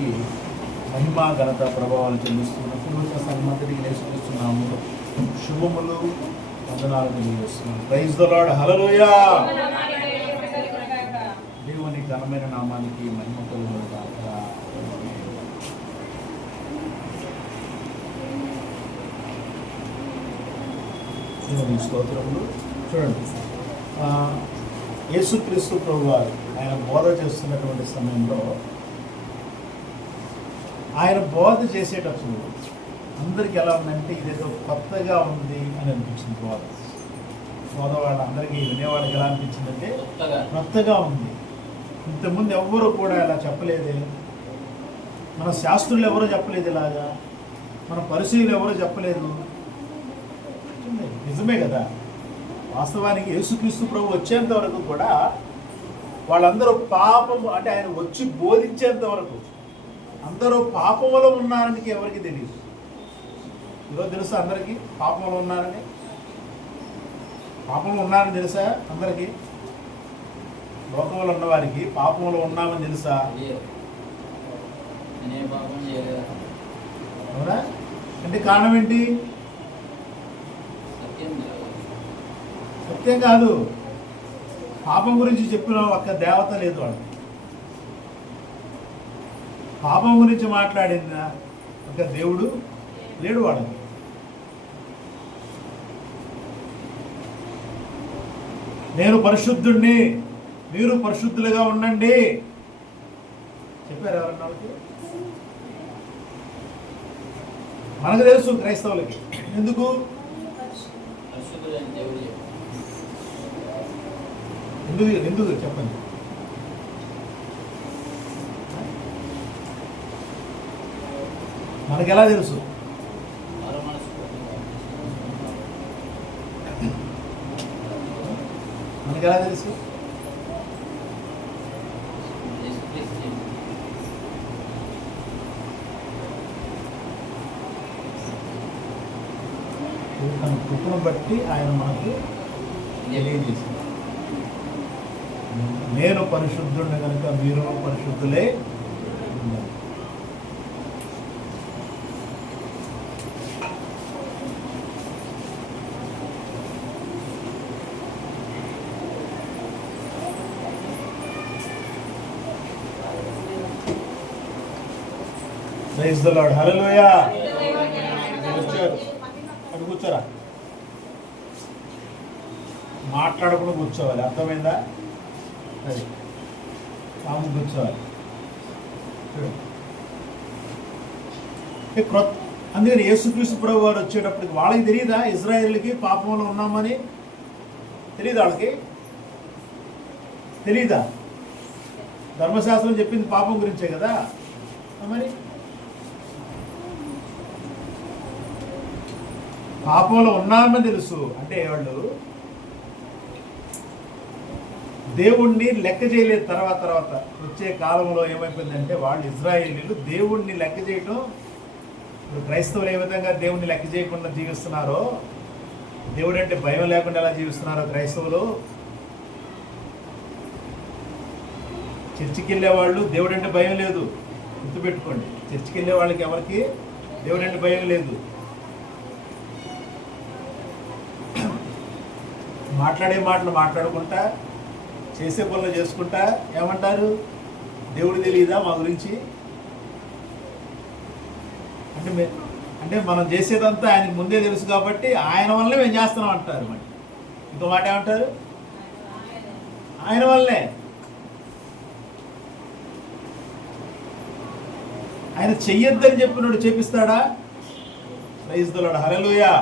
దేవునికి మహిమ ఘనత ప్రభావాలు చెల్లిస్తున్నప్పుడు సన్మతికి నేర్చుకొస్తున్నాము. శుభములు వందనాలు తెలియజేస్తున్నాము. Praise the Lord. హల్లెలూయా. దేవుని ఘనమైన నామానికి మహిమ కలుగును గాక. దేవుని స్తోత్రములు. చూడండి, యేసుక్రీస్తు ప్రభువారు ఆయన బోధ చేస్తున్నటువంటి సమయంలో ఆయన బోధ చేసేటప్పుడు అందరికి ఎలా ఉందంటే ఇదేదో కొత్తగా ఉంది అని అనిపించింది. బోధ వాళ్ళందరికీ వినేవాళ్ళకి ఎలా అనిపించిందంటే కొత్తగా ఉంది. ఇంతకుముందు ఎవ్వరూ కూడా ఇలా చెప్పలేదే, మన శాస్త్రులు ఎవరో చెప్పలేదు, ఇలాగా మన పరిశీలు ఎవరో చెప్పలేదు. నిజమే కదా. వాస్తవానికి యేసుక్రీస్తు ప్రభు వచ్చేంత వరకు కూడా వాళ్ళందరూ పాపము, అంటే ఆయన వచ్చి బోధించేంత వరకు అందరూ పాపంలో ఉన్నారని ఎవరికి తెలియదు. ఈరోజు తెలుసా అందరికీ పాపంలో ఉన్నారని? పాపంలో ఉన్నారని తెలుసా అందరికీ? లోకంలో ఉన్నవారికి పాపంలో ఉన్నామని తెలుసా? అవునా? అంటే కారణం ఏంటి? సత్యం కాదు. పాపం గురించి చెప్పిన ఒక్క దేవత లేదు వాళ్ళకి. పాపం గురించి మాట్లాడిన ఒక దేవుడు లేడు వాళ్ళకి. నేను పరిశుద్ధుణ్ణి, మీరు పరిశుద్ధులుగా ఉండండి చెప్పారు ఎవరన్నా వాళ్ళకి? మనకు తెలుసు క్రైస్తవులకి. ఎందుకు? ఎందుకు చెప్పండి. మనకి ఎలా తెలుసు? మనకి ఎలా తెలుసు? తన కృపను బట్టి ఆయన మనకు తెలియజేసింది. నేను పరిశుద్ధుడిని కనుక మీరు పరిశుద్ధులే. Praise the Lord. హల్లెలూయా. అటు కూర్చోరా. మాట్లాడకుండా కూర్చోవాలి, అర్థమైందా? అది కాము కూర్చోవాలి. అందుకని యేసుక్రీస్తు ప్రభు వారు వచ్చేటప్పటికి వాళ్ళకి తెలియదా ఇజ్రాయేల్కి పాపంలో ఉన్నామని? తెలియదా వాళ్ళకి? తెలీదా? ధర్మశాస్త్రం చెప్పింది పాపం గురించే కదా. మరి పాపంలో ఉన్నామని తెలుసు అంటే వాళ్ళు దేవుణ్ణి లెక్క చేయలేదు. తర్వాత వచ్చే కాలంలో ఏమైపోయిందంటే వాళ్ళు ఇజ్రాయేలీలు దేవుణ్ణి లెక్క చేయటం. ఇప్పుడు క్రైస్తవులు ఏ విధంగా దేవుణ్ణి లెక్క చేయకుండా జీవిస్తున్నారో, దేవుడు అంటే భయం లేకుండా ఎలా జీవిస్తున్నారో క్రైస్తవులు. చర్చికి వెళ్ళే వాళ్ళు దేవుడు అంటే భయం లేదు. గుర్తుపెట్టుకోండి, చర్చికి వెళ్ళే వాళ్ళకి ఎవరికి దేవుడు అంటే భయం లేదు. మాట్లాడే మాటలు మాట్లాడుకుంటా, చేసే పనులు చేసుకుంటా ఏమంటారు? దేవుడు తెలియదా మా గురించి? అంటే మనం చేసేదంతా ఆయనకు ముందే తెలుసు కాబట్టి ఆయన వల్లే మేము చేస్తున్నాం అంటారు. మరి ఇంకో మాట ఏమంటారు? ఆయన వల్లే. ఆయన చెయ్యొద్దని చెప్పినాడు చేపిస్తాడా? Praise the Lord. హల్లెలూయా.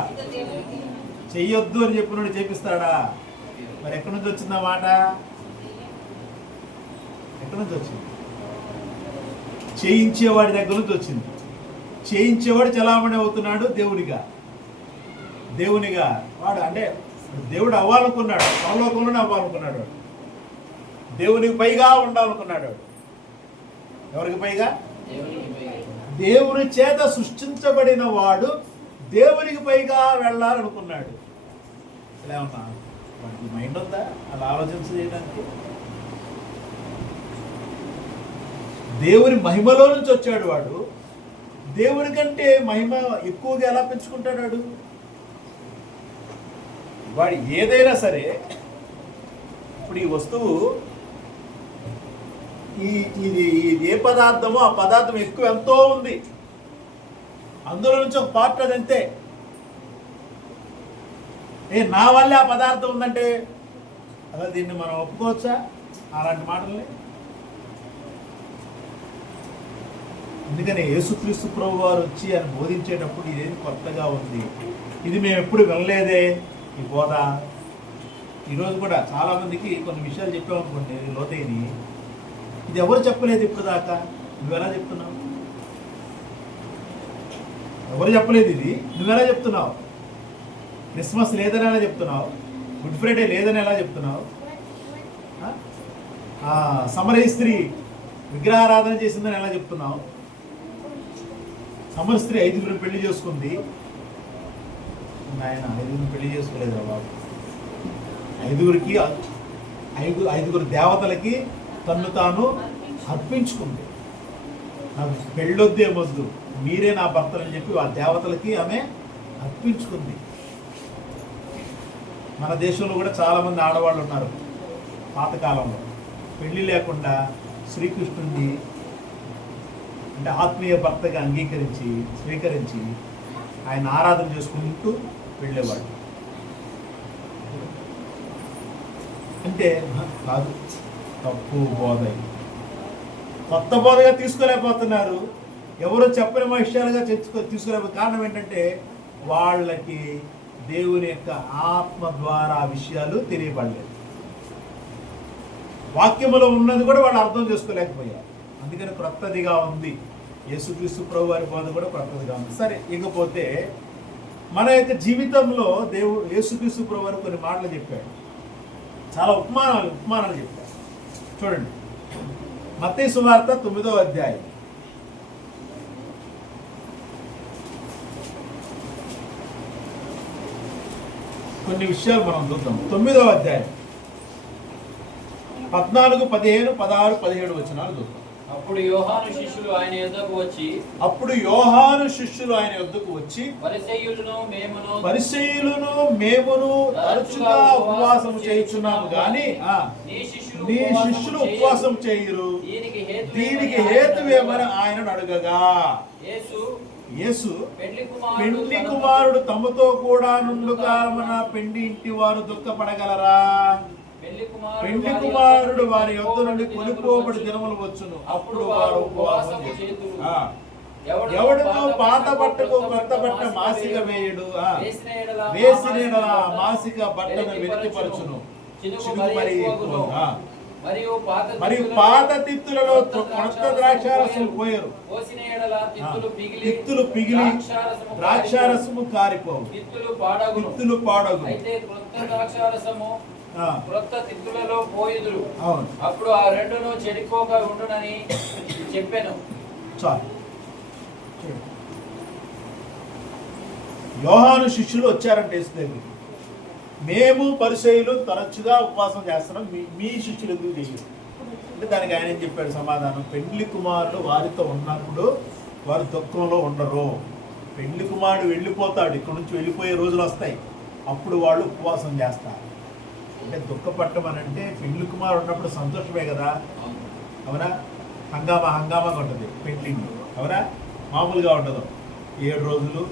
చెయ్యొద్దు అని చెప్పినాడు చేపిస్తాడా? మరి ఎక్కడి నుంచి వచ్చింది ఆ మాట? ఎక్కడి నుంచి వచ్చింది? చేయించేవాడి దగ్గర నుంచి వచ్చింది. చేయించేవాడు చలామణి అవుతున్నాడు దేవునిగా వాడు. అంటే దేవుడు అవ్వాలనుకున్నాడు, పరలోకంలోనే అవ్వాలనుకున్నాడు. దేవునికి పైగా ఉండాలనుకున్నాడు. ఎవరికి పైగా? దేవుని చేత సృష్టించబడిన వాడు దేవునికి పైగా వెళ్ళాలనుకున్నాడు. ఇలా ఉన్నా వాడికి మైండ్ ఉందా అలా ఆలోచించ చేయడానికి? దేవుని మహిమలో నుంచి వచ్చాడు వాడు. దేవుని కంటే మహిమ ఎక్కువగా ఎలా పెంచుకుంటాడు వాడు? వాడు ఏదైనా సరే, ఇప్పుడు ఈ వస్తువు ఇది ఏ పదార్థమో ఆ పదార్థం ఎక్కువ ఎంతో ఉంది, అందులో నుంచి ఒక పార్ట్ అదంతే. నా వల్లే ఆ పదార్థం ఉందంటే అలా దీన్ని మనం ఒప్పుకోవచ్చా? అలాంటి మాటల్ని. అందుకని యేసుక్రీస్తు ప్రభు వారు వచ్చి ఆయన బోధించేటప్పుడు ఇదేది కొత్తగా ఉంది, ఇది మేము ఎప్పుడు వినలేదే ఈ బోధ. ఈరోజు కూడా చాలామందికి కొన్ని విషయాలు చెప్పామనుకోండి లోతైని, ఇది ఎవరు చెప్పలేదు ఇప్పుడు దాకా, నువ్వెలా చెప్తున్నావు? ఎవరు చెప్పలేదు ఇది, నువ్వెలా చెప్తున్నావు? క్రిస్మస్ లేదని ఎలా చెప్తున్నావు? గుడ్ ఫ్రైడే లేదని ఎలా చెప్తున్నావు? సమరయ స్త్రీ విగ్రహారాధన చేసిందని ఎలా చెప్తున్నావు? సమర స్త్రీ 5 పెళ్లి చేసుకుంది. ఆయన 5 పెళ్లి చేసుకోలేదు బాబు. 5 దేవతలకి తన్ను తాను అర్పించుకుంది. నాకు పెళ్ళొద్దేమొద్దు, మీరే నా భర్తలని చెప్పి ఆ దేవతలకి ఆమె అర్పించుకుంది. మన దేశంలో కూడా చాలామంది ఆడవాళ్ళు ఉన్నారు పాతకాలంలో పెళ్లి లేకుండా శ్రీకృష్ణుడిని అంటే ఆత్మీయ భర్తగా స్వీకరించి ఆయన ఆరాధన చేసుకుంటూ వెళ్ళేవాడు. అంటే కాదు, తప్పు బోధ. కొత్త బోధగా తీసుకోలేకపోతున్నారు, ఎవరు చెప్పని విషయాలుగా తీసుకోలేకపోతే కారణం ఏంటంటే వాళ్ళకి దేవుని యొక్క ఆత్మ ద్వారా విషయాలు తెలియబడలేదు. వాక్యములో ఉన్నది కూడా వాళ్ళు అర్థం చేసుకోలేకపోయారు. అందుకని క్రొత్తదిగా ఉంది. యేసుక్రీస్తు ప్రభు వారి బోధ కూడా క్రొత్తదిగా ఉంది. సరే, ఇకపోతే మన యొక్క జీవితంలో యేసుక్రీస్తు ప్రభు వారు కొన్ని మాటలు చెప్పాడు, చాలా ఉపమానాలు చెప్పారు. చూడండి, మత్తయి సువార్త 9వ అధ్యాయం. కొన్ని విషయాలు మనం చూద్దాం. 9వ అధ్యాయం 14, 15, 16, 17 వచనాలు చూద్దాం. అప్పుడు యోహాను శిష్యులు ఆయన యొద్దకు వచ్చి పరిసయ్యులను మేమును తరచుగా ఉపవాసం చేయుచున్నాము గాని నీ శిష్యులు ఉపవాసం చేయరు, దీనికి హేతువేమని ఆయనను అడగగా, యేసు పెండ్లి కుమారుడు తమతో కూడా నుండు కాలమున పెండి ఇంటి వారు దుఃఖపడగలరా? పెండ్లి కుమారుడు వారి యొద్ద నుండి కొనుక్కోబడి దినములు వచ్చును, అప్పుడు వారు ఉపవాసం చేతురు. ఎవడును పాత బట్టకు కొత్త బట్ట మాసిక వేయుడు, వేసిన మాసిక బట్టను వెలికిపరచును, మరియు పాత తిత్తులలో కొత్త ద్రాక్షారసం పోయరు, తిత్తులు పిగిలి ద్రాక్షారసము కారిపోవు, తిత్తులు పాడగు. క్రొత్త తిత్తులలో పోయుదురు, అప్పుడు ఆ రెండును చెడిపోక ఉండునని చెప్పాను. యోహాను శిష్యులు వచ్చారంటే యేసు దగ్గరికి, మేము పరిసయ్యులు తరచుగా ఉపవాసం చేస్తున్నాం, మీ శిష్యులు ఎందుకు చేయరు అంటే దానికి ఆయన ఏం చెప్పాడు సమాధానం? పెండ్లి కుమారుడు వారితో ఉన్నప్పుడు వారు దుఃఖంలో ఉండరు. పెండ్లి కుమారుడు వెళ్ళిపోతాడు, ఇక్కడ నుంచి వెళ్ళిపోయే రోజులు వస్తాయి, అప్పుడు వాళ్ళు ఉపవాసం చేస్తారు. అంటే దుఃఖపట్టం అని అంటే పెండ్లి కుమారుడు ఉన్నప్పుడు సంతోషమే కదా, అవునా? హంగామాగా ఉంటుంది పెండ్లింగ్, అవునా? మామూలుగా ఉండదు. 7 రోజులు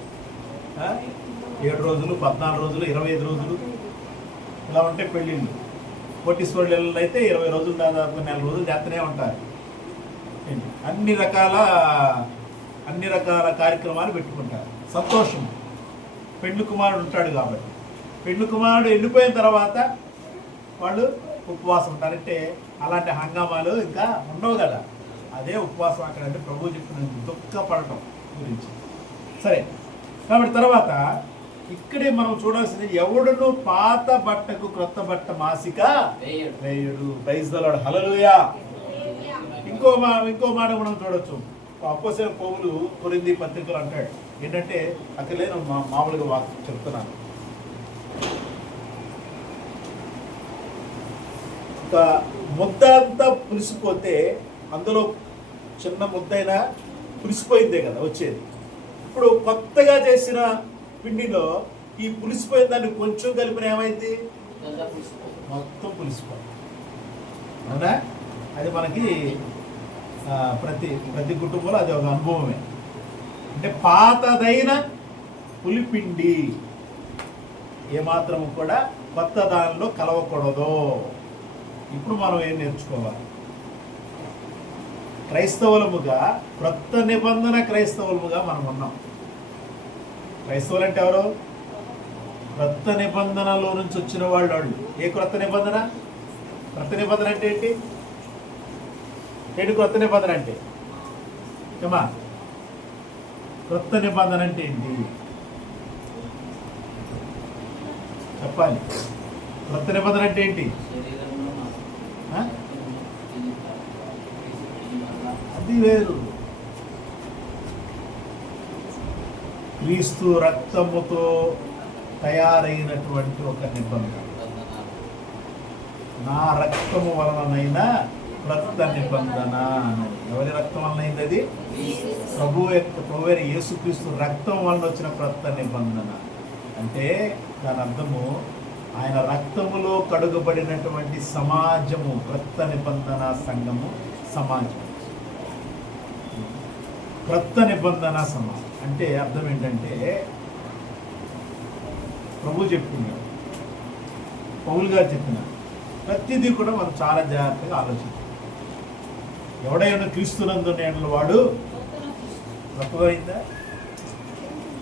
14 రోజులు 25 రోజులు ఇలా ఉంటాయి పెళ్ళిళ్ళు. కోటీశ్వరులు అయితే 20 రోజులు, దాదాపు 4 రోజులు చేస్తూనే ఉంటారు. అన్ని రకాల కార్యక్రమాలు పెట్టుకుంటారు. సంతోషం, పెండ్లి కుమారుడు ఉంటాడు కాబట్టి. పెండ్లి కుమారుడు వెళ్ళిపోయిన తర్వాత వాళ్ళు ఉపవాసం ఉంటారంటే అలాంటి హంగామాలు ఇంకా ఉండవు కదా, అదే ఉపవాసం అక్కడ. అంటే ప్రభువు చెప్పిన దుఃఖపడటం గురించి. సరే, కాబట్టి తర్వాత ఇక్కడే మనం చూడాల్సింది, ఎవడును పాత బట్టకు క్రొత్త బట్ట మాసిక వేయుడు. ప్రైజ్ ది లార్డ్, హల్లెలూయా. ఇంకో మాట మనం చూడొచ్చు. అపోస్తలుల పౌలు కొరింథీ పత్రికలో అంటాడు ఏంటంటే, అక్కడ నేను మామూలుగా వాక్యం చెప్తున్నాను, ఒక ముద్ద అంతా పులిసిపోతే అందులో చిన్న ముద్దైనా పులిసిపోయిందే కదా వచ్చేది. ఇప్పుడు కొత్తగా చేసిన పిండిలో ఈ పులిసిపోయిన దాన్ని కొంచెం కలిపిన ఏమైంది, మొత్తం పులిసిపోయింది. అవునా? అది మనకి ప్రతి కుటుంబంలో అది ఒక అనుభవమే. అంటే పాతదైన పులిపిండి ఏమాత్రము కూడా కొత్త దానిలో కలవకూడదు. ఇప్పుడు మనం ఏం నేర్చుకోవాలి? క్రైస్తవులముగా, క్రొత్త నిబంధన క్రైస్తవులముగా మనం ఉన్నాం. క్రైస్తవులు అంటే ఎవరు? క్రొత్త నిబంధనలో నుంచి వచ్చిన వాళ్ళు. ఏ క్రొత్త నిబంధన? క్రొత్త నిబంధన అంటే ఏంటి? క్రొత్త నిబంధన అంటే ఏమా? క్రొత్త నిబంధన అంటే ఏంటి చెప్పాలి. క్రొత్త నిబంధన అంటే ఏంటి? అది వేరు. క్రీస్తు రక్తముతో తయారైనటువంటి ఒక నిబంధన. నా రక్తము వలనైనా క్రొత్త నిబంధన. ఎవరి రక్తం వలన అయింది? అది ప్రభు అయిన యేసుక్రీస్తు రక్తం వలన వచ్చిన క్రొత్త నిబంధన. అంటే దాని అర్థము ఆయన రక్తములో కడుగబడినటువంటి సమాజము, క్రొత్త నిబంధన సంఘము, సమాజం. క్రొత్త నిబంధన సమాజం అంటే అర్థం ఏంటంటే, ప్రభు చెప్తున్నాడు, పౌలు గారు చెప్పినారు, ప్రతిదీ కూడా మనం చాలా జాగ్రత్తగా ఆలోచించాలి. ఎవడైనా క్రీస్తునందు నేను వాడు క్రొత్తమైందా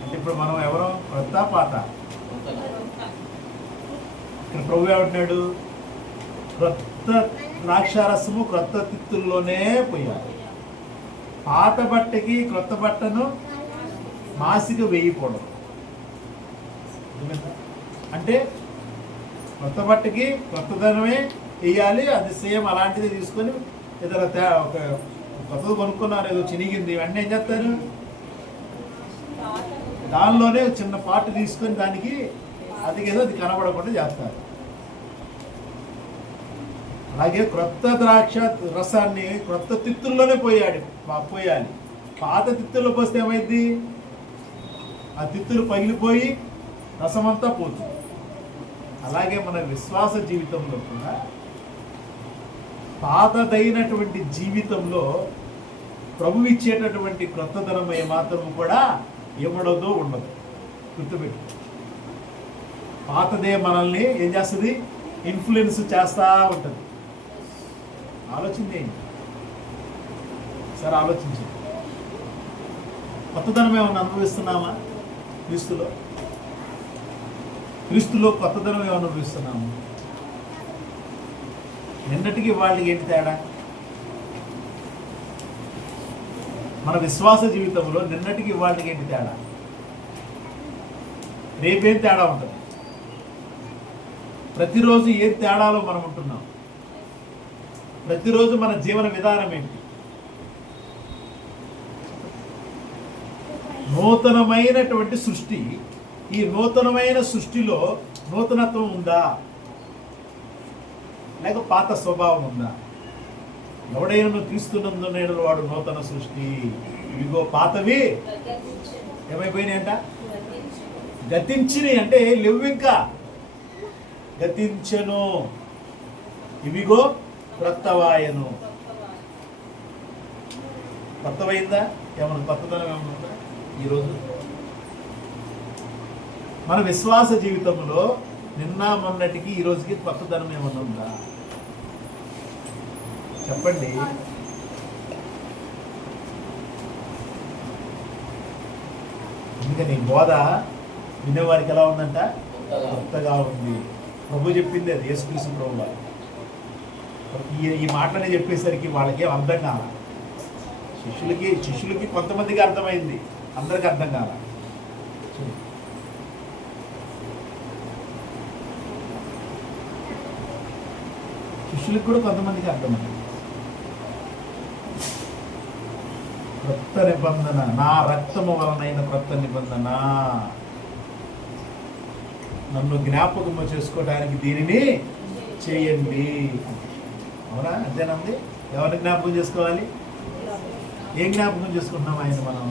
అంటే ఇప్పుడు మనం ఎవరో క్రొత్త పాత? ఇక్కడ ప్రభు ఏమంటున్నాడు? క్రొత్త ద్రాక్షారసము క్రొత్త తిత్తుల్లోనే పోయాలి. పాత బట్టకి క్రొత్త బట్టను మాసిక వేయకూడదు. అంటే కొత్త బట్టకి కొత్తదనమే వేయాలి. అది సేమ్ అలాంటిది తీసుకొని ఏదైనా ఒక కొత్తది కొనుక్కున్నారు, ఏదో చినిగింది, ఇవన్నీ ఏం చేస్తారు? దానిలోనే చిన్న పాటు తీసుకొని దానికి అది ఏదో అది కనబడకుండా చేస్తారు. అలాగే క్రొత్త ద్రాక్ష రసాన్ని క్రొత్త తిత్తుల్లోనే పోయాలి. పాత తిత్తుల్లో పోస్తే ఏమైంది? ఆ తిత్తులు పగిలిపోయి రసమంతా పోతుంది. అలాగే మన విశ్వాస జీవితంలో కూడా పాతదైనటువంటి జీవితంలో ప్రభు ఇచ్చేటటువంటి క్రొత్తదనం ఏమాత్రం కూడా ఏమడదో ఉండదు. గుర్తుపెట్టు. పాతదే మనల్ని ఏం చేస్తుంది? ఇన్ఫ్లుయెన్స్ చేస్తూ ఉంటుంది. ఆలోచించేయండి సార్, ఆలోచించండి. కొత్తదనం ఏమన్నా అనుభవిస్తున్నామా? క్రీస్తులో కొత్తదనం ఏమన్నా అనుభవిస్తున్నాము? నిన్నటికి వాళ్ళకి ఏంటి తేడా? మన విశ్వాస జీవితంలో నిన్నటికి వాళ్ళకి ఏంటి తేడా? రేపేం తేడా ఉంటుంది? ప్రతిరోజు ఏ తేడాలో మనం ఉంటున్నాం? ప్రతిరోజు మన జీవన విధానం ఏంటి? నూతనమైనటువంటి సృష్టి. ఈ నూతనమైన సృష్టిలో నూతనత్వం ఉందా, లేక పాత స్వభావం ఉందా? ఎవడైనా క్రీస్తునందు నేను వాడు నూతన సృష్టి. ఇవిగో పాతవి ఏమైపోయినాయి అంట? గతించినాయి. అంటే లేవు, ఇంకా గతించను. ఇవిగో క్రొత్తవాయను. కొత్తవైందా? ఏమన్నా కొత్తదనం ఏమన్నా ఈరోజు మన విశ్వాస జీవితంలో నిన్న మొన్నటికి ఈ రోజుకి కొత్తదనం ఏమన్నా ఉందా? చెప్పండి. అందుకని బోధ వినేవారికి ఎలా ఉందంట? కొత్తగా ఉంది. ప్రభు చెప్పింది అది, యేసుక్రీస్తు ప్రభు వారు. ఈ మాటలని చెప్పేసరికి వాళ్ళకి అర్థం కాల. శిష్యులకి కొంతమందికి అర్థమైంది, అందరికి అర్థం కాల. శిష్యులకు కూడా కొంతమందికి అర్థమైంది. క్రొత్త నిబంధన, నా రక్తము వలనైన క్రొత్త నిబంధన, నన్ను జ్ఞాపకము చేసుకోవడానికి దీనిని చేయండి. అవునా? అంతేనంది. ఎవరిని జ్ఞాపకం చేసుకోవాలి? ఏం జ్ఞాపకం చేసుకుంటున్నాం ఆయన మనం?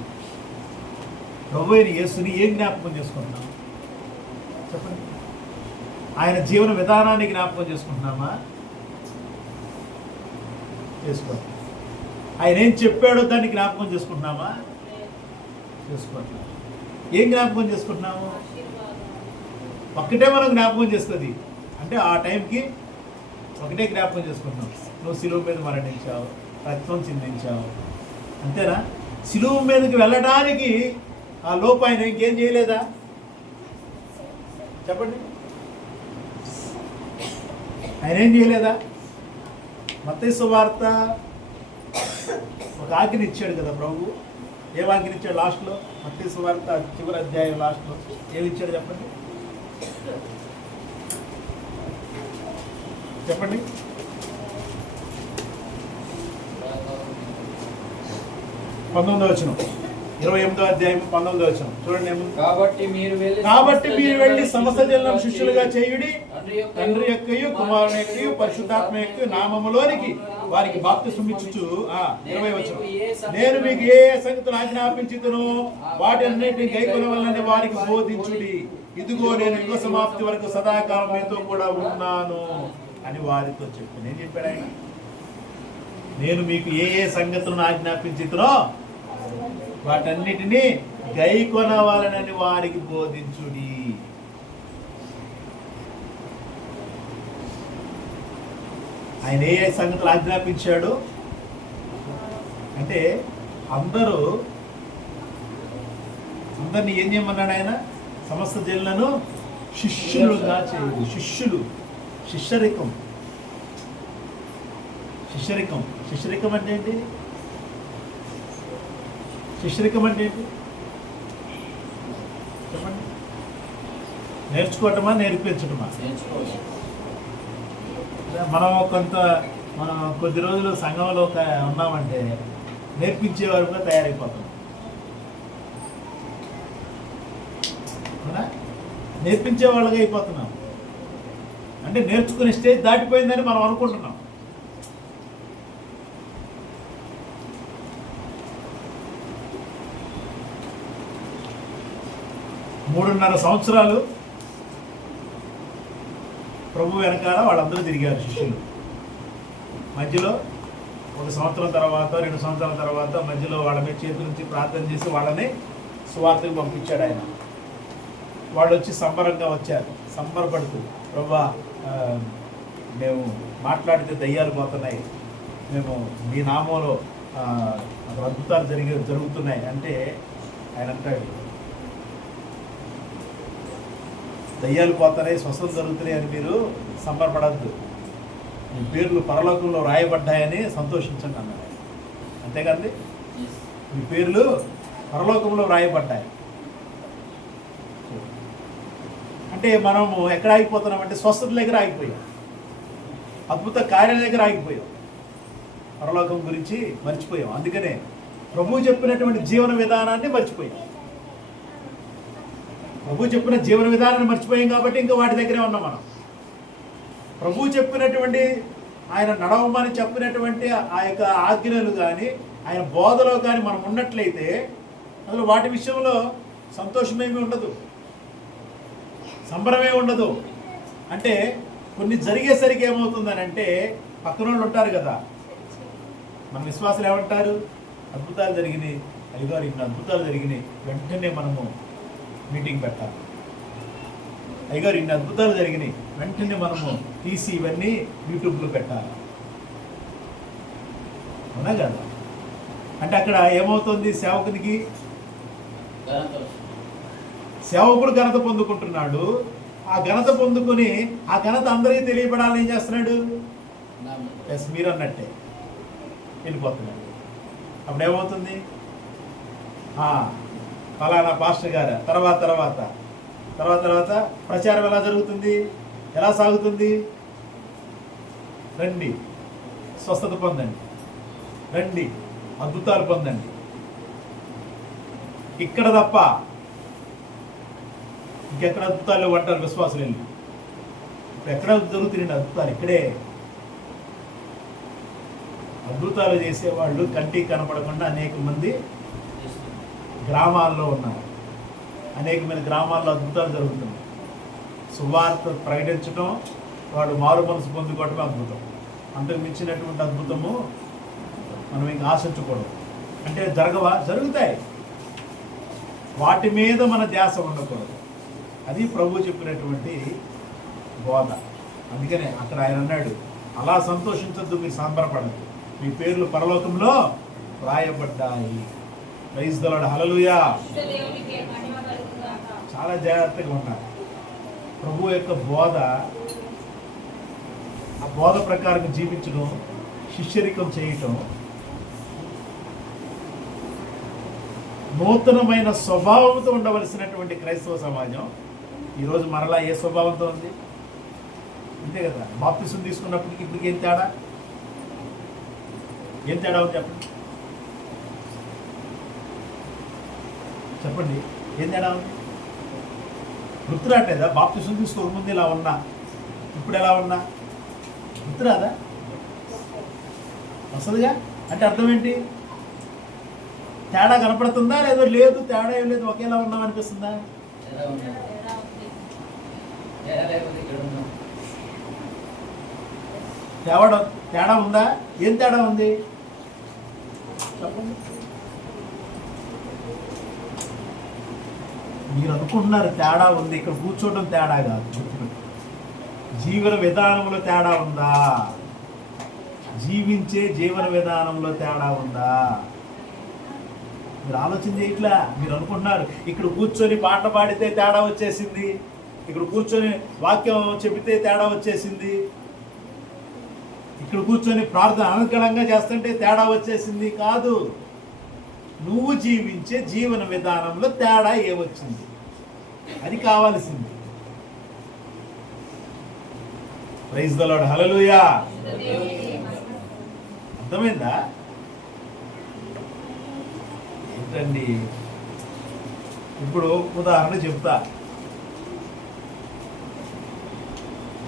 ప్రభు అయిన యేసుని ఏం జ్ఞాపకం చేసుకుంటున్నాం చెప్పండి? ఆయన జీవన విధానాన్ని జ్ఞాపకం చేసుకుంటున్నామా? చేసుకోండి. ఆయన ఏం చెప్పాడో దాన్ని జ్ఞాపకం చేసుకుంటున్నామా? చేసుకోండి. ఏం జ్ఞాపకం చేసుకుంటున్నాము? ఒక్కటే మనం జ్ఞాపకం చేస్తుంది. అంటే ఆ టైంకి ఒకటే జ్ఞాపకం చేసుకుంటున్నాం. నువ్వు సిలువ మీద మరణించావు, రక్తం చిందించావు, అంతేనా? సిలువ మీదకి వెళ్ళడానికి ఆ లోపు ఆయన ఇంకేం చేయలేదా చెప్పండి? ఆయన ఏం చేయలేదా? మత్తయి సువార్త ఒక ఆజ్ఞ ఇచ్చాడు కదా ప్రభు. ఏం ఆజ్ఞ ఇచ్చాడు లాస్ట్లో? మత్తయి సువార్త చివరి అధ్యాయం లాస్ట్లో ఏమి ఇచ్చాడు చెప్పండి? చెప్పండి. 19వ వచనం, 28వ అధ్యాయం 19వ వచనం చూడండి. కాబట్టి మీరు వెళ్ళి సమస్త జనులను శిష్యులుగా చేయుడి, తండ్రి యొక్కయు కుమారుని యొక్కయు పరిశుద్ధాత్మ యొక్క నామములోనికి వారికి బాప్తిస్మం ఇచ్చుచు. 20వ వచనం, నేను మీకు ఏ సంగతులు ఆజ్ఞాపించుదునో వాటి అన్నిటిని గైకొనవలెనని వారికి బోధించుడి. ఇదిగో నేను యుగ సమాప్తి వరకు సదాకాలం మీతో కూడా ఉన్నాను అని వారితో చెప్పాను. ఏం చెప్పాడు ఆయన? నేను మీకు ఏ సంగతులను ఆజ్ఞాపించుదునో వాటన్నిటినీ గైకొనవలెనని వారికి బోధించుడి. ఆయన ఏ సంగతులు ఆజ్ఞాపించాడు అంటే అందరినీ ఏం చేయమన్నాడు ఆయన? సమస్త జనులను శిష్యులుగా చేయుడు. శిష్యరికం అంటే ఏంటి? శిష్యరికం అంటే ఏంటి చెప్పండి? నేర్చుకోవటమా, నేర్పించటమా? మనం కొద్ది రోజులు సంఘంలో ఉన్నామంటే నేర్పించే వరకు తయారైపోతాం. అవునా? నేర్పించే వాళ్ళగా అయిపోతున్నాం. అంటే నేర్చుకునే స్టేజ్ దాటిపోయిందని మనం అనుకుంటున్నాం. 3.5 సంవత్సరాలు ప్రభు వెనకాల వాళ్ళందరూ తిరిగారు శిష్యులు. మధ్యలో 1 సంవత్సరం తర్వాత, 2 సంవత్సరాల తర్వాత మధ్యలో వాళ్ళ మీద చేతుల నుంచి ప్రార్థన చేసి వాళ్ళని సువార్తకు పంపించాడు ఆయన. వాళ్ళు వచ్చి సంబరంగా వచ్చారు, సంబరపడుతూ, ప్రభువా మేము మాట్లాడితే దయ్యాలు పోతున్నాయి, మేము మీ నామంలో అద్భుతాలు జరుగుతున్నాయి అంటే ఆయన అంటాడు, దయ్యాలు పోతున్నాయి, స్వస్థత జరుగుతున్నాయి అని మీరు సంబరపడద్దు, మీ పేర్లు పరలోకంలో రాయబడ్డాయని సంతోషించండి అన్నాడు. అంతేకాండి, మీ పేర్లు పరలోకంలో రాయబడ్డాయి అంటే మనము ఎక్కడ ఆగిపోతున్నామంటే స్వస్థత దగ్గర ఆగిపోయాం, అద్భుత కార్యాల దగ్గర ఆగిపోయాం, పరలోకం గురించి మర్చిపోయాం. అందుకనే ప్రభువు చెప్పినటువంటి జీవన విధానాన్ని మర్చిపోయాం. ప్రభు చెప్పిన జీవన విధానాన్ని మర్చిపోయాం కాబట్టి ఇంకా వాటి దగ్గరే ఉన్నాం మనం. ప్రభు చెప్పినటువంటి, ఆయన నడవమని చెప్పినటువంటి ఆ యొక్క ఆజ్ఞలు కానీ, ఆయన బోధలో కానీ మనం ఉన్నట్లయితే అసలు వాటి విషయంలో సంతోషమేమీ ఉండదు, సంబరమే ఉండదు. అంటే కొన్ని జరిగేసరికి ఏమవుతుందని అంటే, పక్కన వాళ్ళు ఉంటారు కదా, మన విశ్వాసులు ఏమంటారు? అద్భుతాలు జరిగినాయి, అయ్యగారు ఇన్ని అద్భుతాలు జరిగినాయి, వెంటనే మనము మీటింగ్ పెట్టాలి. అయ్యగారు ఇన్ని అద్భుతాలు జరిగినాయి, వెంటనే మనము తీసి ఇవన్నీ యూట్యూబ్లో పెట్టాలి. అవునా కదా? అంటే అక్కడ ఏమవుతుంది? సేవకుడు ఘనత పొందుకుంటున్నాడు. ఆ ఘనత పొందుకొని ఆ ఘనత అందరికీ తెలియపడాలని ఏం చేస్తున్నాడు? ఎస్, మీరు అన్నట్టే వెళ్ళిపోతున్నాడు. అప్పుడు ఏమవుతుంది? ఫలానా పాస్టర్ గారు తర్వాత ప్రచారం ఎలా జరుగుతుంది? ఎలా సాగుతుంది? రండి, స్వస్థత పొందండి, రండి, అద్భుతాలు పొందండి. ఇక్కడ తప్ప ఇంకెక్కడ అద్భుతాలు అంటారు విశ్వాసులు వెళ్ళి. ఇప్పుడు ఎక్కడ జరుగుతున్నాయండి అద్భుతాలు? ఇక్కడే. అద్భుతాలు చేసేవాళ్ళు కంటికి కనపడకుండా అనేక మంది గ్రామాల్లో ఉన్నారు. అనేక మంది గ్రామాల్లో అద్భుతాలు జరుగుతున్నాయి. సువార్త ప్రకటించడం, వాడు మారు మనసు పొందుకోవటమే అద్భుతం. అంతకు మించినటువంటి అద్భుతము మనం ఇంకా ఆశించకూడదు. అంటే జరుగుతాయి, వాటి మీద మన ధ్యాస ఉండకూడదు. అది ప్రభు చెప్పినటువంటి బోధ. అందుకనే అక్కడ ఆయన అన్నాడు, అలా సంతోషించద్దు, మీరు సంబరపడద్దు, మీ పేర్లు పరలోకంలో రాయబడ్డాయి. ప్రైజ్ ది లార్డ్, హల్లెలూయా. చాలా జాగ్రత్తగా ఉండాలి. ప్రభు యొక్క బోధ, ఆ బోధ ప్రకారం జీవించడం, శిష్యరికం చేయటం, నూతనమైన స్వభావంతో ఉండవలసినటువంటి క్రైస్తవ సమాజం ఈరోజు మరలా ఏ స్వభావంతో ఉంది? అంతే కదా. బాప్తిసం తీసుకున్నప్పటికి ఇప్పటికి ఏం తేడా ఉంది చెప్పండి, ఏం తేడా ఉంది? గుర్తురాట్లేదా? బాప్తిసం తీసుకోక ముందు ఇలా ఉన్నా, ఇప్పుడు ఎలా ఉన్నా గుర్తురాదా? వస్తుందిగా. అంటే అర్థం ఏంటి? తేడా కనపడుతుందా? లేదు తేడా ఏం లేదు, ఒకేలా ఉన్నాం అనిపిస్తుందా? తేడా ఉందా? ఏం తేడా ఉంది చెప్పండి. మీరు అనుకుంటున్నారు తేడా ఉంది, ఇక్కడ కూర్చోవడం తేడా కాదు. జీవన విధానంలో తేడా ఉందా? జీవించే జీవన విధానంలో తేడా ఉందా? మీరు ఆలోచన చేయట్లా. మీరు అనుకుంటున్నారు ఇక్కడ కూర్చొని పాట పాడితే తేడా వచ్చేసింది, ఇక్కడ కూర్చొని వాక్యం చెబితే తేడా వచ్చేసింది, ఇక్కడ కూర్చొని ప్రార్థన అనుకూలంగా చేస్తుంటే తేడా వచ్చేసింది. కాదు, నువ్వు జీవించే జీవన విధానంలో తేడా ఏమొచ్చింది, అది కావాల్సింది. ప్రైజ్ ది లార్డ్, హల్లెలూయా. అర్థమైందా? ఏంటండి, ఇప్పుడు ఉదాహరణ చెప్తా.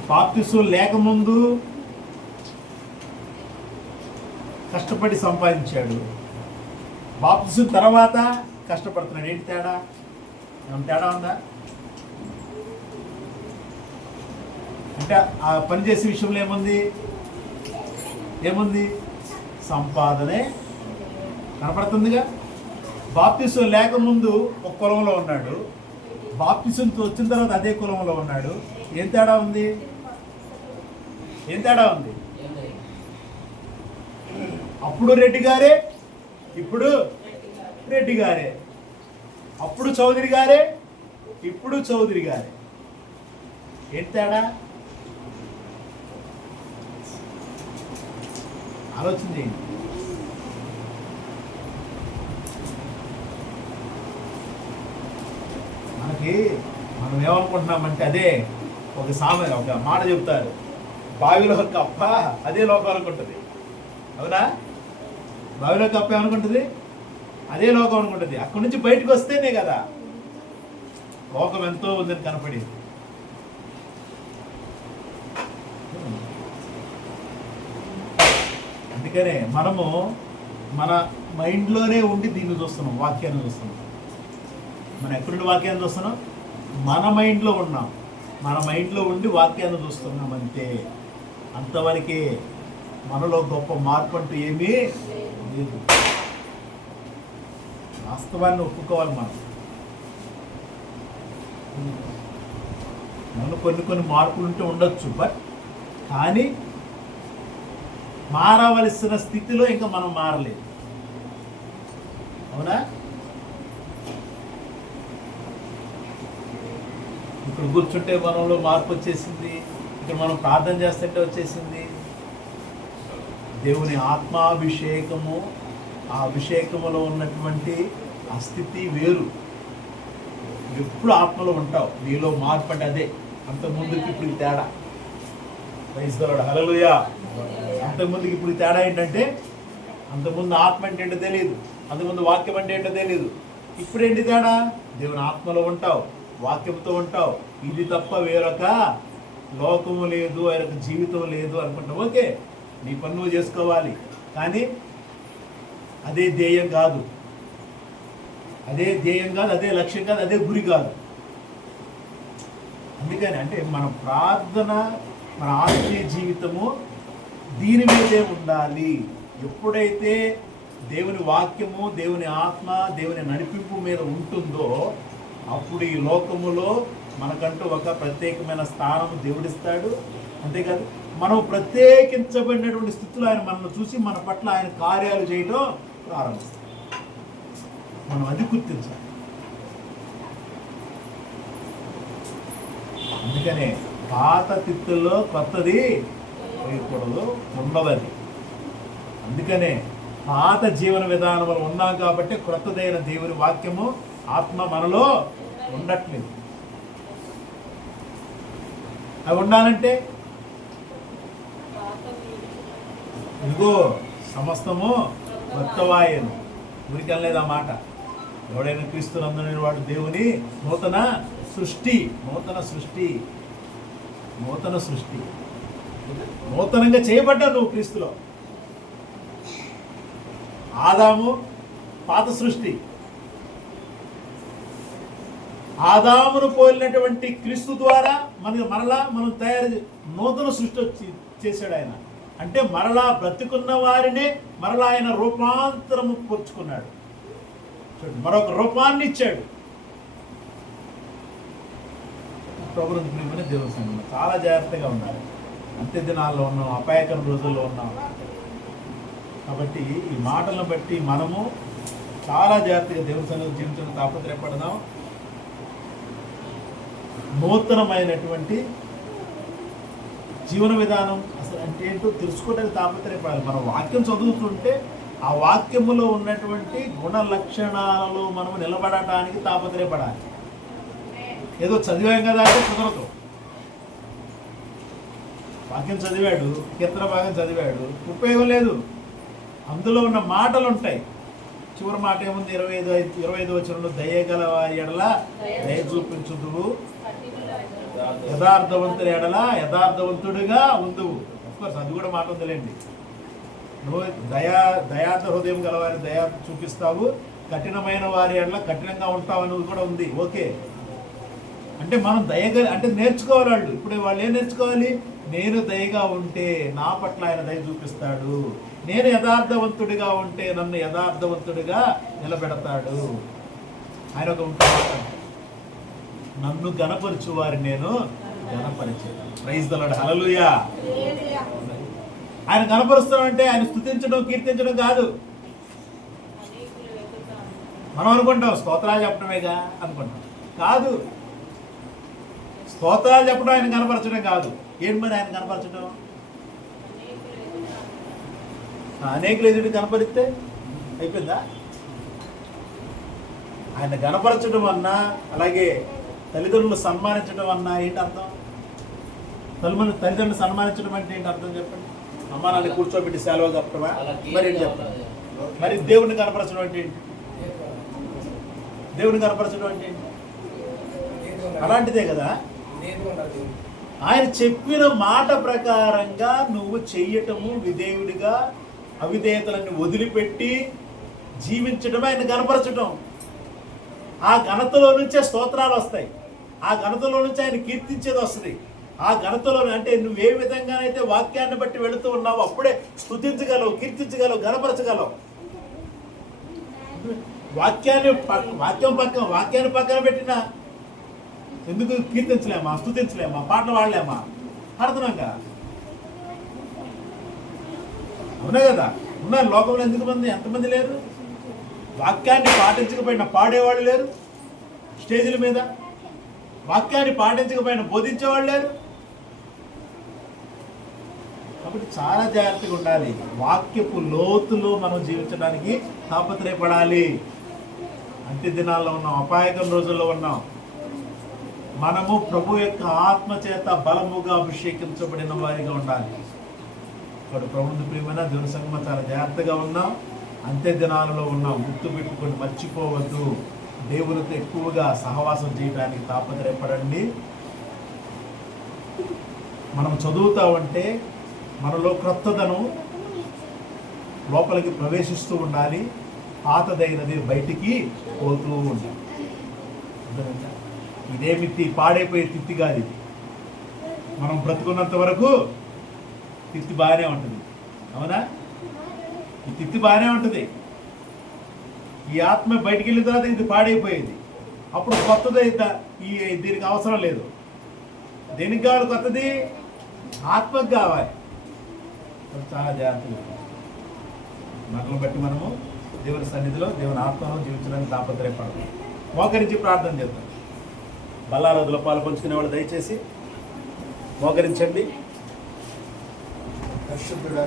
బాప్తిసం లేకముందు కష్టపడి సంపాదించాడు, బాప్తిసం తర్వాత కష్టపడుతున్నాడు. ఏంటి తేడా? ఏమైనా తేడా ఉందా? అంటే ఆ పని చేసే విషయంలో ఏముంది? సంపాదనే కనపడుతుందిగా. బాప్తిసం లేకముందు ఒక కులంలో ఉన్నాడు, బాప్తిసంతో వచ్చిన తర్వాత అదే కులంలో ఉన్నాడు. ఏం తేడా ఉంది? అప్పుడు రెడ్డి గారే, ఇప్పుడు రెడ్డి గారే. అప్పుడు చౌదరి గారే, ఇప్పుడు చౌదరి గారే. ఏంటి తేడా? ఆలోచన చేయండి. మనం ఏమనుకుంటున్నామంటే అదే ఒక మాట చెప్తారు, బావిలో కప్ప అదే లోకం అనుకుంటుంది. అవునా? బావిలో కప్ప ఏమనుకుంటుంది? అదే లోకం అనుకుంటుంది. అక్కడి నుంచి బయటకు వస్తేనే కదా లోకం ఎంతో ఉందని కనపడేది. అందుకనే మనము మన మైండ్లోనే ఉండి దీన్ని చూస్తున్నాం, వాక్యాన్ని చూస్తున్నాం. మనం ఎక్కడుండి వాక్యాన్ని చూస్తున్నాం? మన మైండ్లో ఉన్నాం, మన మైండ్లో ఉండి వాక్యాన్ని చూస్తున్నాం అంతే. అంతవరకే. మనలో గొప్ప మార్పు అంటూ ఏమీ లేదు. వాస్తవాన్ని ఒప్పుకోవాలి. మనలో కొన్ని మార్పులు ఉంటే ఉండొచ్చు, బట్ కానీ మారవలసిన స్థితిలో ఇంకా మనం మారలేదు. అవునా? ఇక్కడ కూర్చుంటే మనలో మార్పు వచ్చేసింది, ఇక్కడ మనం ప్రార్థన చేస్తుంటే వచ్చేసింది. దేవుని ఆత్మాభిషేకము, ఆ అభిషేకములో ఉన్నటువంటి ఆ స్థితి వేరు. ఎప్పుడు ఆత్మలో ఉంటావు, నీలో మార్పు అంటే అదే. అంతకుముందుకి ఇప్పుడు తేడా. ప్రైజ్ ది లార్డ్, హల్లెలూయా. అంతకుముందుకి ఇప్పుడు తేడా ఏంటంటే, అంతకుముందు ఆత్మ అంటే ఏంటో తెలియదు, అంతకుముందు వాక్యం అంటే ఏంటో తెలియదు. ఇప్పుడు ఏంటి తేడా? దేవుని ఆత్మలో ఉంటావు, వాక్యంతో ఉంటావు. ఇది తప్ప వేరొక లోకము లేదు, వేరొక జీవితం లేదు అనుకుంటావు. ఓకే, నీ పని నువ్వు చేసుకోవాలి. కానీ అదే ధ్యేయం కాదు, అదే ధ్యేయం కాదు, అదే లక్ష్యం కాదు, అదే గురి కాదు. అందుకని అంటే మన ప్రార్థన, మన ఆత్మీయ జీవితము దీని మీదే ఉండాలి. ఎప్పుడైతే దేవుని వాక్యము, దేవుని ఆత్మ, దేవుని నడిపింపు మీద ఉంటుందో అప్పుడు ఈ లోకములో మనకంటూ ఒక ప్రత్యేకమైన స్థానం దేవుడిస్తాడు. అంతేకాదు మనం ప్రత్యేకించబడినటువంటి స్థితిలో ఆయన మనల్ని చూసి మన పట్ల ఆయన కార్యాలు చేయడం ప్రారంభిస్తాడు. మనం అది గుర్తించాలి. అందుకనే పాత తిత్తుల్లో కొత్తది వేయకూడదు, ఉండవది. అందుకనే పాత జీవన విధానంలో ఉన్నాం కాబట్టి క్రొత్తదైన దేవుని వాక్యము, ఆత్మ మనలో ఉండట్లేదు. అవి ఉండాలంటే ఇదిగో సమస్తము కొత్తవాయను. ఊరికెళ్ళలేదు ఆ మాట. ఎవడైనా క్రీస్తునందుని వాడు దేవుని నూతన సృష్టి. నూతన సృష్టి, నూతన సృష్టి. నూతనంగా చేయబడ్డా నువ్వు క్రీస్తులో. ఆదాము పాత సృష్టి. ఆదామును పోలినటువంటి క్రీస్తు ద్వారా మరలా మనం నూతన సృష్టి వచ్చి చేశాడు ఆయన. అంటే మరలా బ్రతికున్న వారినే మరలా ఆయన రూపాంతరము పొరుచుకున్నాడు. మరొక రూపాన్ని ఇచ్చాడు. ప్రభుత్వం దేవుని సంఘంలో చాలా జాగ్రత్తగా ఉండాలి. అంత్య దినాల్లో ఉన్నాం, అపాయకర రోజుల్లో ఉన్నాం. కాబట్టి ఈ మాటలను బట్టి మనము చాలా జాగ్రత్తగా దేవుని సంఘంలో జీవించడం తాపత్రయపడదాం. నూతనమైనటువంటి జీవన విధానం అసలు అంటే ఏంటో తెలుసుకోవడానికి తాపత్రయపడాలి. మనం వాక్యం చదువుతుంటే ఆ వాక్యములో ఉన్నటువంటి గుణ లక్షణాలలో మనం నిలబడటానికి తాపత్రయపడాలి. ఏదో చదివాం కదా అంటే కుదరదు. వాక్యం చదివాడు, కీర్తన భాగం చదివాడు, ఉపయోగం లేదు. అందులో ఉన్న మాటలు ఉంటాయి. చివరి మాట ఏముంది? 25 వచనంలో దయగల వారి ఎడల దయ చూపించుదువు, యథార్థవంతుని ఎడల యథార్థవంతుడిగా ఉందువు. అఫ్కోర్స్ అది కూడా మాట ఉందిలేండి. నువ్వు దయార్థ హృదయం గల వారి దయ చూపిస్తావు, కఠినమైన వారి ఎడల కఠినంగా ఉంటావు అనేది కూడా ఉంది. ఓకే, అంటే మనం అంటే నేర్చుకోవాలి వాళ్ళు. ఇప్పుడు వాళ్ళు ఏం నేర్చుకోవాలి? నేను దయగా ఉంటే నా పట్ల ఆయన దయ చూపిస్తాడు, నేను యథార్థవంతుడిగా ఉంటే నన్ను యథార్థవంతుడిగా నిలబెడతాడు. ఆయన ఒక ఉంటాడు, నన్ను గణపరచు వారిని నేను గణపరిచాను. ప్రైజ్ ద లార్డ్, హల్లెలూయా. ఆయన గణపరుస్తాడంటే ఆయన స్తుతించడం, కీర్తించడం కాదు. మనం అనుకుంటాం స్తోత్రాలు చెప్పడమేగా అనుకుంటాం. కాదు, స్తోత్రాలు చెప్పడం ఆయన కనపరచడం కాదు. ఏంటి మరి ఆయన కనపరచడం? అనేకులు ఎదుటి కనపరిస్తే అయిపోయిందా? ఆయన గణపరచడం అన్నా, అలాగే తల్లిదండ్రులు సన్మానించడం అన్నా ఏంటి అర్థం? తల్లిదండ్రులు సన్మానించడం అంటే ఏంటి అర్థం చెప్పండి? అమ్మా నాన్న కూర్చోబెట్టి సెలవు చెప్పడమా? మరి ఏంటి చెప్తాను? మరి దేవుడిని కనపరచడం అంటే ఏంటి? దేవుడిని కనపరచడం అంటే ఏంటి? అలాంటిదే కదా. ఆయన చెప్పిన మాట ప్రకారంగా నువ్వు చెయ్యటము, విధేయుడిగా అవిధేయతలను వదిలిపెట్టి జీవించడం, ఆయన గణపరచడం. ఆ ఘనతలో నుంచే స్తోత్రాలు వస్తాయి. ఆ ఘనతలో నుంచి ఆయన కీర్తించేది వస్తుంది. ఆ ఘనతలో అంటే నువ్వు ఏ విధంగానైతే వాక్యాన్ని బట్టి వెళుతూ ఉన్నావు అప్పుడే స్తుతించగలవు, కీర్తించగలవు, గణపరచగలవు. వాక్యాన్ని పక్కన పెట్టినా ఎందుకు కీర్తించలేమా, స్తుతించలేమా, పాటలు పాడలేమా? పాడుతున్నాం కదా, అవునా కదా? ఉన్నారు లోకంలో ఎంతమంది లేరు? వాక్యాన్ని పాటించకపోయినా పాడేవాళ్ళు లేరు స్టేజీల మీద, వాక్యాన్ని పాటించకపోయినా బోధించేవాళ్ళు లేరు. కాబట్టి చాలా జాగ్రత్తగా ఉండాలి. వాక్యపు లోతులో మనం జీవించడానికి తాపత్రయపడాలి. అంత్య దినాల్లో ఉన్నాం, అపాయకం రోజుల్లో ఉన్నాం. మనము ప్రభు యొక్క ఆత్మ చేత బలముగా అభిషేకించబడిన వారిగా ఉండాలి. ఇప్పుడు ప్రభుత్వ ప్రియమైన దేవుని సంఘం చాలా జాగ్రత్తగా ఉన్నాం. అంత్య దినాలలో ఉన్నాం. గుర్తు పెట్టుకొని మర్చిపోవద్దు. దేవునితో ఎక్కువగా సహవాసం చేయడానికి తాపత్రయపడండి. మనం చదువుతా ఉంటే మనలో క్రొత్తదనం లోపలికి ప్రవేశిస్తూ ఉండాలి, పాతదైనది బయటికి పోతూ ఉండాలి. అర్థమైందా? ఇదేమి పాడైపోయే తిత్తి కాదు ఇది. మనం బ్రతుకున్నంత వరకు తిత్తి బాగానే ఉంటుంది. అవునా? ఈ తిత్తి బాగానే ఉంటుంది. ఈ ఆత్మ బయటికి వెళ్ళిన తర్వాత ఇది పాడైపోయేది. అప్పుడు కొత్తది దీనికి అవసరం లేదు. దేనికి కావాలి కొత్తది? ఆత్మకు కావాలి. చాలా జాగ్రత్తగా మాటలను బట్టి మనము దేవుని సన్నిధిలో దేవుని ఆత్మను జీవించడానికి తాపత్రయపడాలి. మోకరించి ప్రార్థన చేద్దాం. బల్లారదులో పాలు పంచుకునే వాళ్ళు దయచేసి మోకరించండి. పరిశుద్ధుడా